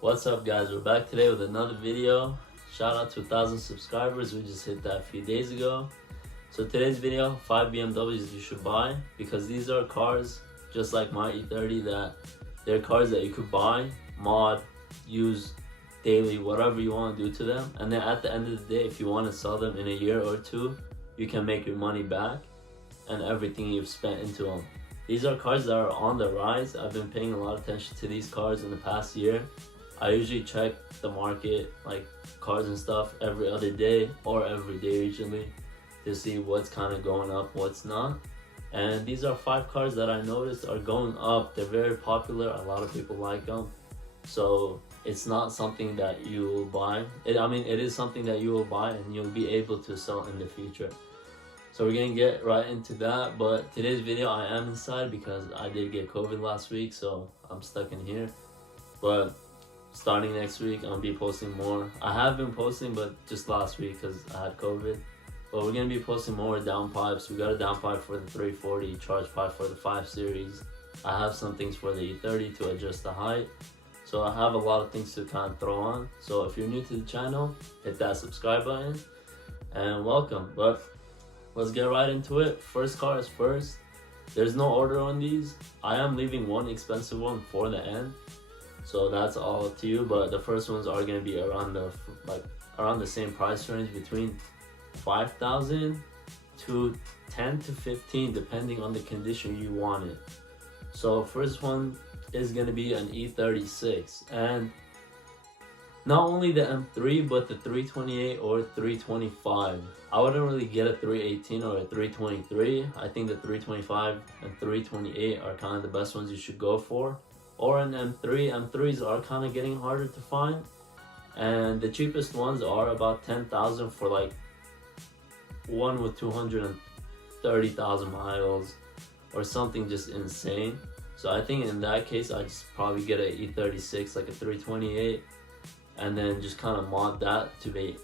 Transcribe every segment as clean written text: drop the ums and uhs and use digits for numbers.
What's up, guys? We're back today with another video. Shout out to 1,000 subscribers. We just hit that a few days ago. So today's video, 5 BMWs you should buy, because these are cars just like my E30 that they're cars that you could buy, mod, use daily, whatever you want to do to them. And then at the end of the day, if you want to sell them in a year or two, you can make your money back and everything you've spent into them. These are cars that are on the rise. I've been paying a lot of attention to these cars in the past year. I usually check the market, like cars and stuff, every other day or every day usually, to see what's kind of going up, what's not. And these are 5 cars that I noticed are going up. They're very popular. A lot of people like them. So it's not something that you will buy. It is something that you will buy and you'll be able to sell in the future. So we're gonna get right into that. But today's video, I am inside because I did get COVID last week, so I'm stuck in here. But starting next week, I'm gonna be posting more. I have been posting, but just last week because I had COVID. But we're gonna be posting more downpipes. We got a downpipe for the 340, charge pipe for the 5 Series. I have some things for the E30 to adjust the height. So I have a lot of things to kind of throw on. So if you're new to the channel, hit that subscribe button and welcome. But let's get right into it. First car is first. There's no order on these. I am leaving one expensive one for the end. So that's all up to you, but the first ones are gonna be around the same price range, between 5,000 to 10 to 15, depending on the condition you want it. So first one is gonna be an E36, and not only the M3 but the 328 or 325. I wouldn't really get a 318 or a 323. I think the 325 and 328 are kind of the best ones you should go for. Or an M3. M3s are kind of getting harder to find, and the cheapest ones are about 10,000 for like one with 230,000 miles or something just insane. So I think in that case I just probably get a E36, like a 328, and then just kind of mod that to be,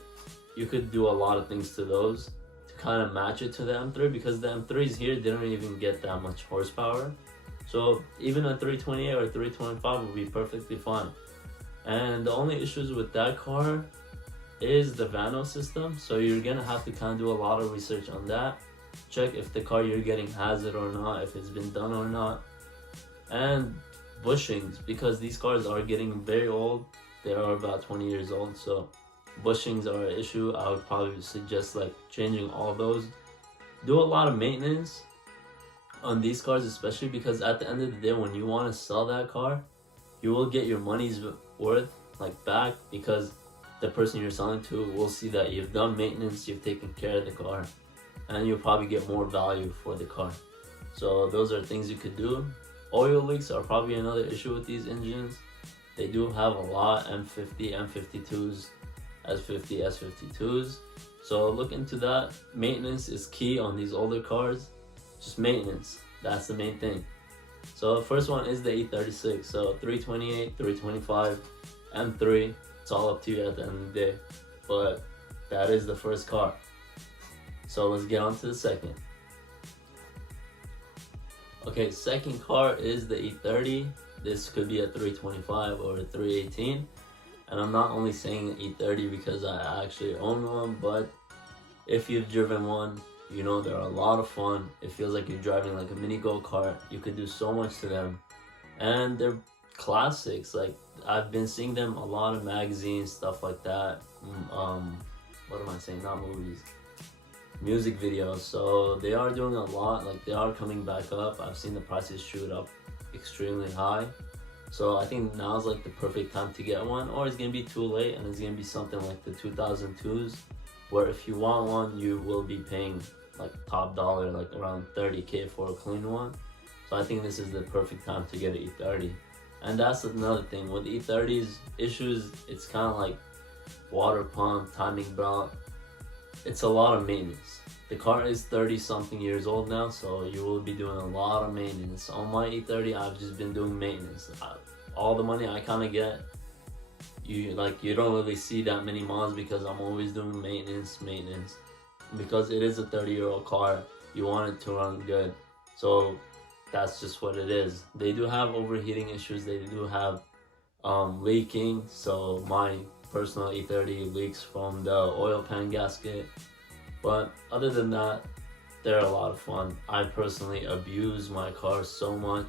you could do a lot of things to those to kind of match it to the M3, because the M3s here didn't even get that much horsepower. So even a 328 or 325 would be perfectly fine. And the only issues with that car is the Vano system. So you're gonna have to kind of do a lot of research on that. Check if the car you're getting has it or not, if it's been done or not. And bushings, because these cars are getting very old. They are about 20 years old, so bushings are an issue. I would probably suggest like changing all those. Do a lot of maintenance on these cars, especially because at the end of the day, when you want to sell that car, you will get your money's worth back, because the person you're selling to will see that you've done maintenance, you've taken care of the car, and you'll probably get more value for the car. So those are things you could do. Oil leaks are probably another issue with these engines. They do have a lot, M50, M52s, S50, S52s. So look into that. Maintenance is key on these older cars. Just maintenance, that's the main thing. So the first one is the E36. So 328, 325, M3. It's all up to you at the end of the day, but that is the first car. So let's get on to the second. Okay, second car is the E30. This could be a 325 or a 318, and I'm not only saying E30 because I actually own one, but if you've driven one, you know they're a lot of fun. It feels like you're driving like a mini go-kart. You could do so much to them, and they're classics. Like, I've been seeing them a lot of magazines, stuff like that. What am I saying? Not movies, music videos. So they are doing a lot. Like, they are coming back up. I've seen the prices shoot up extremely high. So I think now's like the perfect time to get one, or it's gonna be too late and it's gonna be something like the 2002s, where if you want one, you will be paying like top dollar, like around 30K for a clean one. So I think this is the perfect time to get an E30. And that's another thing with E30's issues. It's kind of like water pump, timing belt. It's a lot of maintenance. The car is 30 something years old now, so you will be doing a lot of maintenance. On my E30, I've just been doing maintenance. All the money I kind of get, you don't really see that many miles, because I'm always doing maintenance. Because it is a 30-year-old car, you want it to run good. So that's just what it is. They do have overheating issues. They do have leaking. So my personal E30 leaks from the oil pan gasket. But other than that, they're a lot of fun. I personally abuse my car so much,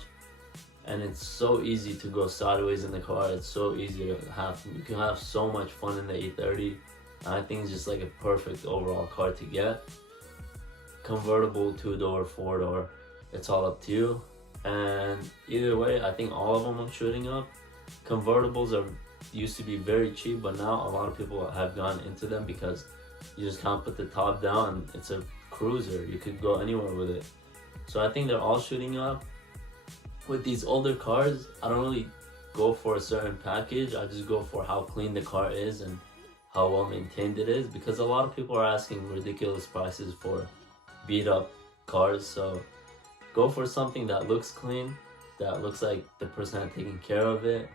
and it's so easy to go sideways in the car. It's so easy to have, you can have so much fun in the E30. I think it's just like a perfect overall car to get. Convertible, 2-door, 4-door, it's all up to you. And either way, I think all of them are shooting up. Convertibles used to be very cheap, but now a lot of people have gone into them because you just can't put the top down and it's a cruiser. You could go anywhere with it. So I think they're all shooting up. With these older cars, I don't really go for a certain package. I just go for how clean the car is and how well maintained it is, because a lot of people are asking ridiculous prices for beat up cars. So go for something that looks clean, that looks like the person had taken care of it,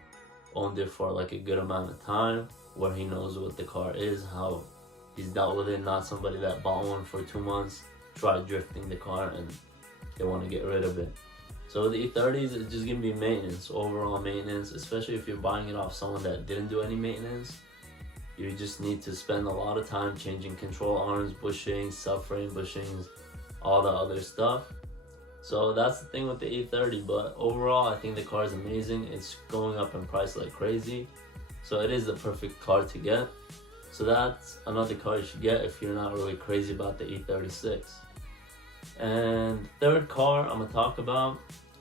owned it for like a good amount of time, where he knows what the car is, how he's dealt with it, not somebody that bought one for 2 months, tried drifting the car, and they want to get rid of it. So with the E30s, it's just gonna be maintenance, overall maintenance, especially if you're buying it off someone that didn't do any maintenance. You just need to spend a lot of time changing control arms, bushings, subframe bushings, all the other stuff. So that's the thing with the E30, but overall I think the car is amazing. It's going up in price like crazy, so it is the perfect car to get. So that's another car you should get if you're not really crazy about the E36. And third car I'm gonna talk about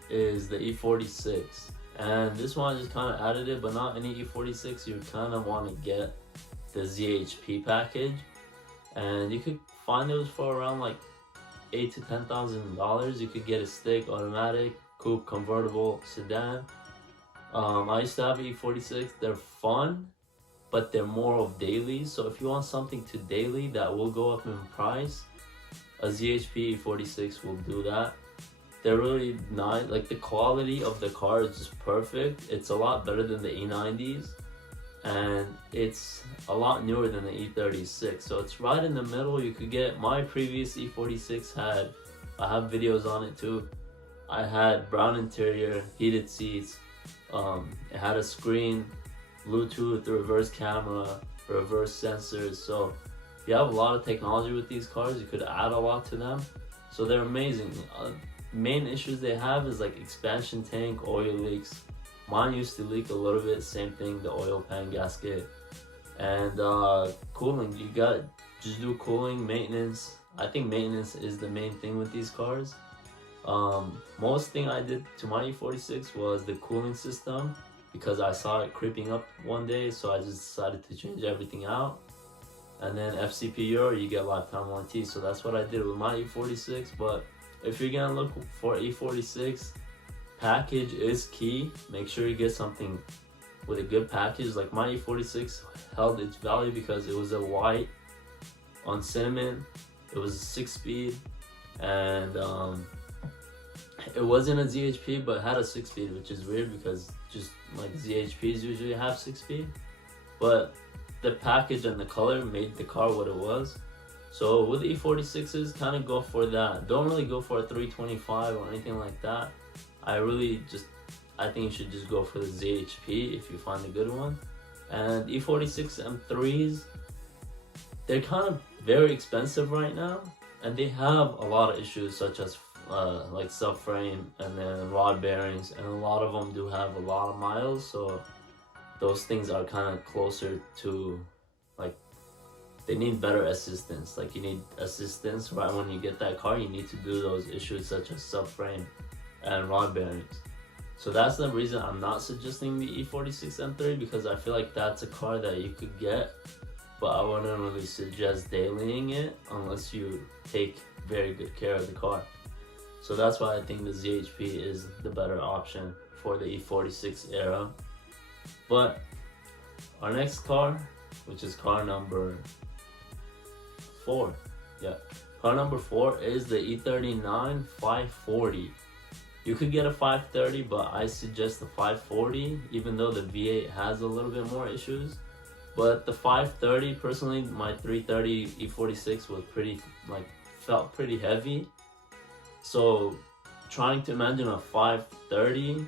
is the E46, and this one I just kind of added it, but not any E46. You kind of want to get the ZHP package, and you could find those for around like $8,000 to $10,000. You could get a stick, automatic, coupe, convertible, sedan. I used to have E46. They're fun, but they're more of daily. So if you want something to daily that will go up in price, a ZHP E46 will do that. They're really nice. Like, the quality of the car is just perfect. It's a lot better than the E90s, and it's a lot newer than the E36. So it's right in the middle. You could get my previous E46 I have videos on it too. I had brown interior, heated seats. It had a screen, Bluetooth, reverse camera, reverse sensors. So you have a lot of technology with these cars. You could add a lot to them. So they're amazing. Main issues they have is like expansion tank, oil leaks. Mine used to leak a little bit, same thing, the oil pan gasket. And cooling, you got just do cooling, maintenance. I think maintenance is the main thing with these cars. Most thing I did to my E46 was the cooling system, because I saw it creeping up one day, so I just decided to change everything out. And then FCP Euro, you get lifetime warranty, so that's what I did with my E46. But if you're gonna look for E46, package is key. Make sure you get something with a good package. Like, my E46 held its value because it was a white on cinnamon. It was a 6-speed, and it wasn't a ZHP, but it had a 6-speed, which is weird because just like ZHPs usually have 6-speed. But the package and the color made the car what it was. So with the E46s, kind of go for that. Don't really go for a 325 or anything like that. I think you should just go for the ZHP if you find a good one. And E46 M3s, they're kind of very expensive right now, and they have a lot of issues such as like subframe and then rod bearings, and a lot of them do have a lot of miles. So those things are kind of closer to, like, they need better assistance. Like, you need assistance right when you get that car. You need to do those issues such as subframe and rod bearings. So that's the reason I'm not suggesting the E46 M3, because I feel like that's a car that you could get, but I wouldn't really suggest dailying it unless you take very good care of the car. So that's why I think the ZHP is the better option for the E46 era. But our next car, which is car number 4, car number 4 is the E39 540. You could get a 530, but I suggest the 540, even though the V8 has a little bit more issues. But the 530, personally, my 330 E46 was felt pretty heavy. So trying to imagine a 530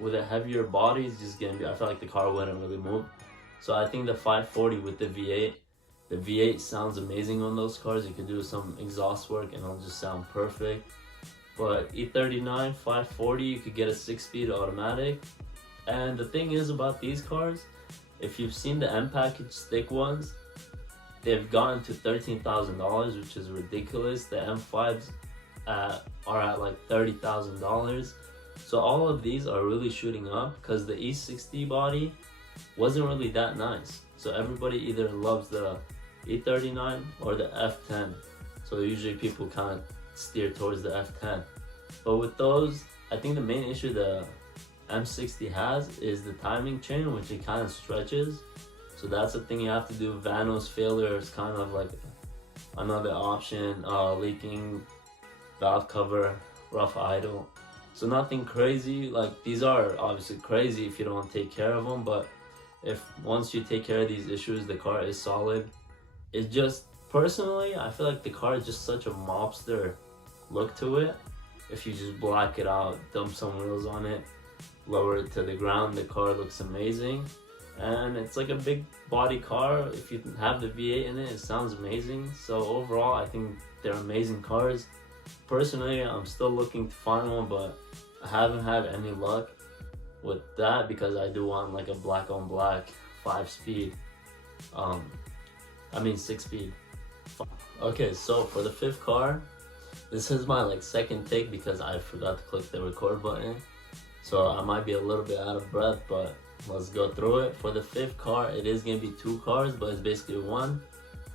with a heavier body, it's just gonna be, I feel like the car wouldn't really move. So I think the 540 with the V8 sounds amazing on those cars. You could do some exhaust work and it'll just sound perfect. But E39 540, you could get a 6-speed automatic. And the thing is about these cars, if you've seen the M package stick ones, they've gotten to $13,000, which is ridiculous. The M5s are at like $30,000. So all of these are really shooting up because the E60 body wasn't really that nice. So everybody either loves the E39 or the F10. So usually people kind of steer towards the F10. But with those, I think the main issue the M60 has is the timing chain, which it kind of stretches. So that's the thing you have to do. Vanos failure is kind of like another option. Leaking valve cover, rough idle. So nothing crazy. Like, these are obviously crazy if you don't take care of them, but if once you take care of these issues, the car is solid. It just, personally, I feel like the car is just such a mobster look to it. If you just black it out, dump some wheels on it, lower it to the ground, the car looks amazing. And it's like a big body car. If you have the V8 in it, it sounds amazing. So overall, I think they're amazing cars. Personally, I'm still looking to find one, but I haven't had any luck with that because I do want like a black on black 5-speed. 6-speed. Okay, so for the fifth car, this is my like second take because I forgot to click the record button. So I might be a little bit out of breath, but let's go through it. For the fifth car, it is going to be two cars, but it's basically one.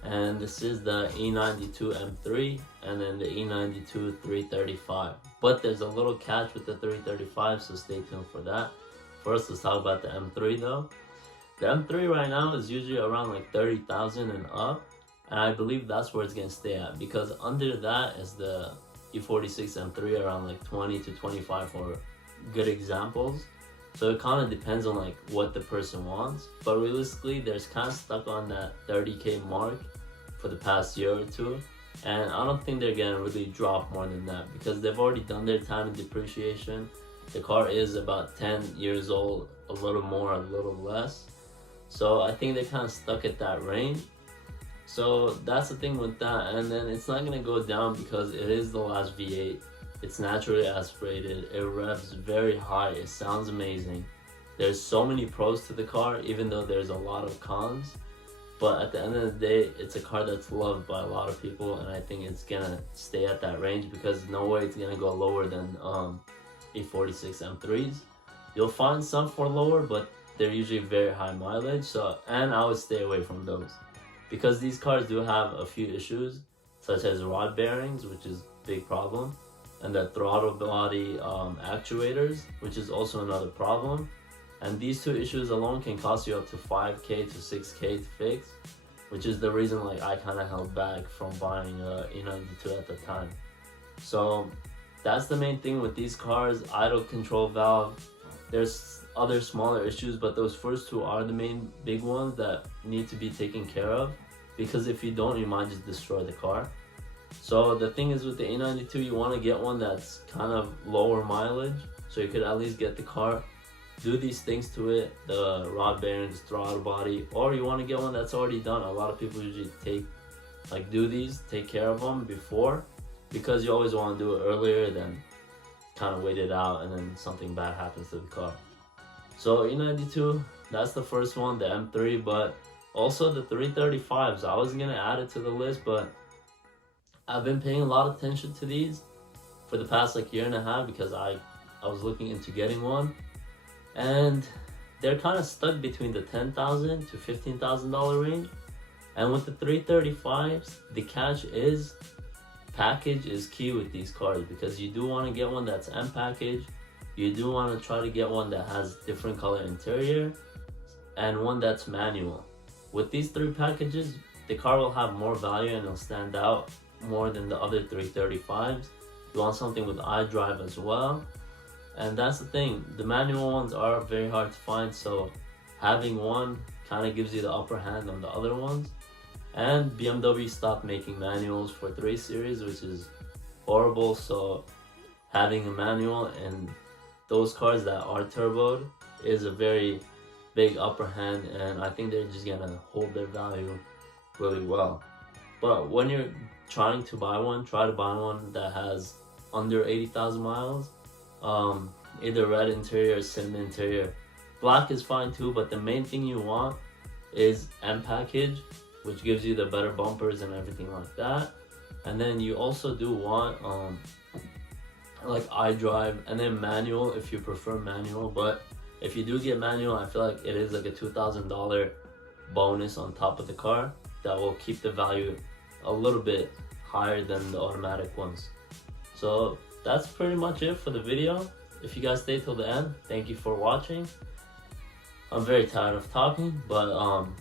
And this is the E92 M3 and then the E92 335. But there's a little catch with the 335, so stay tuned for that. First, let's talk about the M3 though. The M3 right now is usually around like 30,000 and up. And I believe that's where it's going to stay at, because under that is the E36 M3 around like 20 to 25 for good examples. So it kind of depends on like what the person wants, but realistically they're kind of stuck on that 30K mark for the past year or two, and I don't think they're gonna really drop more than that because they've already done their time in depreciation. The car is about 10 years old, a little more, a little less, so I think they're kind of stuck at that range. So that's the thing with that, and then it's not gonna go down because it is the last V8. It's naturally aspirated, it revs very high, it sounds amazing. There's so many pros to the car, even though there's a lot of cons. But at the end of the day, it's a car that's loved by a lot of people, and I think it's gonna stay at that range because no way it's gonna go lower than E46 M3s. You'll find some for lower, but they're usually very high mileage, so, and I would stay away from those. Because these cars do have a few issues, such as rod bearings, which is a big problem, and the throttle body actuators, which is also another problem. And these two issues alone can cost you up to 5K to 6K to fix, which is the reason like I kind of held back from buying a E92 at the time. So that's the main thing with these cars. Idle control valve, there's other smaller issues, but those first two are the main big ones that need to be taken care of, because if you don't, you might just destroy the car. So the thing is with the E92, you want to get one that's kind of lower mileage, so you could at least get the car, do these things to it, the rod bearings, throttle body, or you want to get one that's already done. A lot of people usually take care of them before, because you always want to do it earlier than kind of wait it out and then something bad happens to the car. So E92, that's the first one, the M3, but also the 335s. I was gonna add it to the list, but I've been paying a lot of attention to these for the past like year and a half because I was looking into getting one, and they're kind of stuck between the $10,000 to $15,000 range. And with the 335s, the catch is package is key with these cars, because you do want to get one that's M package, you do want to try to get one that has different color interior, and one that's manual. With these three packages, the car will have more value and it'll stand out more than the other 335s. You want something with iDrive as well, and that's the thing, the manual ones are very hard to find, so having one kind of gives you the upper hand on the other ones. And BMW stopped making manuals for 3 Series, which is horrible, so having a manual in those cars that are turboed is a very big upper hand, and I think they're just gonna hold their value really well. But when you're trying to buy one, try to buy one that has under 80,000 miles. Either red interior or cinnamon interior. Black is fine too, but the main thing you want is M package, which gives you the better bumpers and everything like that. And then you also do want like iDrive, and then manual if you prefer manual. But if you do get manual, I feel like it is like a $2,000 bonus on top of the car that will keep the value a little bit higher than the automatic ones. So that's pretty much it for the video. If you guys stay till the end, thank you for watching. I'm very tired of talking, but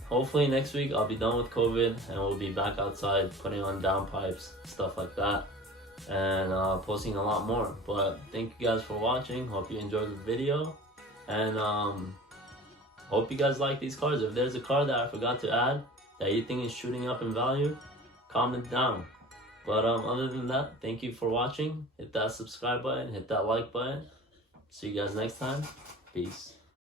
hopefully next week I'll be done with COVID and we'll be back outside putting on downpipes, stuff like that, and posting a lot more. But thank you guys for watching. Hope you enjoyed the video, and hope you guys like these cars. If there's a car that I forgot to add that you think is shooting up in value, comment down. But other than that, thank you for watching. Hit that subscribe button, hit that like button. See you guys next time. Peace.